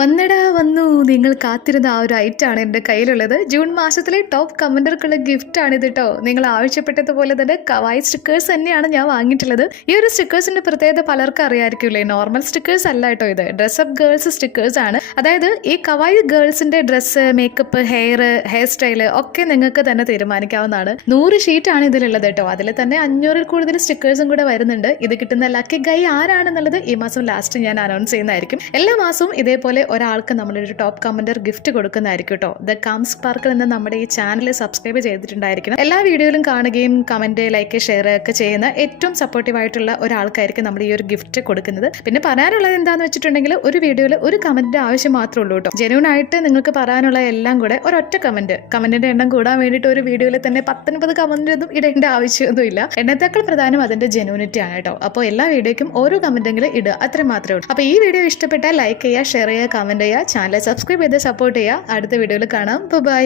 വന്നടാ വന്നു നിങ്ങൾ കാത്തിരുന്ന ആ ഒരു ഐറ്റാണ് എൻ്റെ കയ്യിലുള്ളത്. ജൂൺ മാസത്തിലെ ടോപ്പ് കമൻറ്റർക്കുള്ള ഗിഫ്റ്റാണിത് കേട്ടോ. നിങ്ങൾ ആവശ്യപ്പെട്ടതുപോലെ തന്നെ കവായി സ്റ്റിക്കേഴ്സ് തന്നെയാണ് ഞാൻ വാങ്ങിയിട്ടുള്ളത്. ഈ ഒരു സ്റ്റിക്കേഴ്സിൻ്റെ പ്രത്യേകത പലർക്കും അറിയാമായിരിക്കില്ലേ. നോർമൽ സ്റ്റിക്കേഴ്സ് അല്ല കേട്ടോ, ഇത് ഡ്രസ്സപ്പ് ഗേൾസ് സ്റ്റിക്കേഴ്സ് ആണ്. അതായത് ഈ കവായി ഗേൾസിൻ്റെ ഡ്രസ്സ്, മേക്കപ്പ്, ഹെയർ സ്റ്റൈല് ഒക്കെ നിങ്ങൾക്ക് തന്നെ തീരുമാനിക്കാവുന്നതാണ്. 100 ഷീറ്റാണ് ഇതിലുള്ളത് കേട്ടോ. അതിൽ തന്നെ 500-ൽ കൂടുതൽ സ്റ്റിക്കേഴ്സും കൂടെ വരുന്നുണ്ട്. ഇത് കിട്ടുന്ന ലക്കി ഗൈ ആരാണെന്നുള്ളത് ഈ മാസം ലാസ്റ്റ് ഞാൻ അനൗൺസ് ചെയ്യുന്നതായിരിക്കും. എല്ലാ മാസവും ഇതേപോലെ ഒരാൾക്ക് നമ്മളൊരു ടോപ്പ് കമന്റർ ഗിഫ്റ്റ് കൊടുക്കുന്നതായിരിക്കും കേട്ടോ. ദ കാം സ്പാർക്കിൾ എന്ന നമ്മുടെ ഈ ചാനൽ സബ്സ്ക്രൈബ് ചെയ്തിട്ടുണ്ടായിരിക്കണം. എല്ലാ വീഡിയോയിലും കാണുകയും കമന്റ്, ലൈക്ക്, ഷെയർ ഒക്കെ ചെയ്യുന്ന ഏറ്റവും സപ്പോർട്ടീവ് ആയിട്ടുള്ള ഒരാൾക്കായിരിക്കും നമ്മൾ ഈ ഒരു ഗിഫ്റ്റ് കൊടുക്കുന്നത്. പിന്നെ പറയാനുള്ളത് എന്താണെന്ന് വെച്ചിട്ടുണ്ടെങ്കിൽ ഒരു വീഡിയോയിൽ ഒരു കമന്റിന്റെ ആവശ്യം മാത്രമേ ഉള്ളൂ കേട്ടോ. ജെന്യൂൻ ആയിട്ട് നിങ്ങൾക്ക് പറയാനുള്ള എല്ലാം കൂടെ ഒരൊറ്റ കമന്റിന്റെ എണ്ണം കൂടാൻ വേണ്ടിയിട്ട് ഒരു വീഡിയോയിൽ തന്നെ 19 കമന്റ് ഒന്നും ഇടേണ്ട ആവശ്യമൊന്നും ഇല്ല. എണ്ണത്തേക്കാൾ പ്രധാനം അതിന്റെ ജെന്യൂനിറ്റി ആണ് കേട്ടോ. അപ്പോൾ എല്ലാ വീഡിയോയ്ക്കും ഓരോ കമന്റെങ്കിലും ഇടുക, അത്ര മാത്രമേ ഉള്ളൂ. അപ്പോൾ ഈ വീഡിയോ ഇഷ്ടപ്പെട്ടാൽ ലൈക്ക് ചെയ്യുക, ഷെയർ ചെയ്യുക, കമന്റ് ചെയ്യുക, ചാനൽ സബ്സ്ക്രൈബ് ചെയ്ത് സപ്പോർട്ട് ചെയ്യുക. അടുത്ത വീഡിയോയിൽ കാണാം. ബൈ.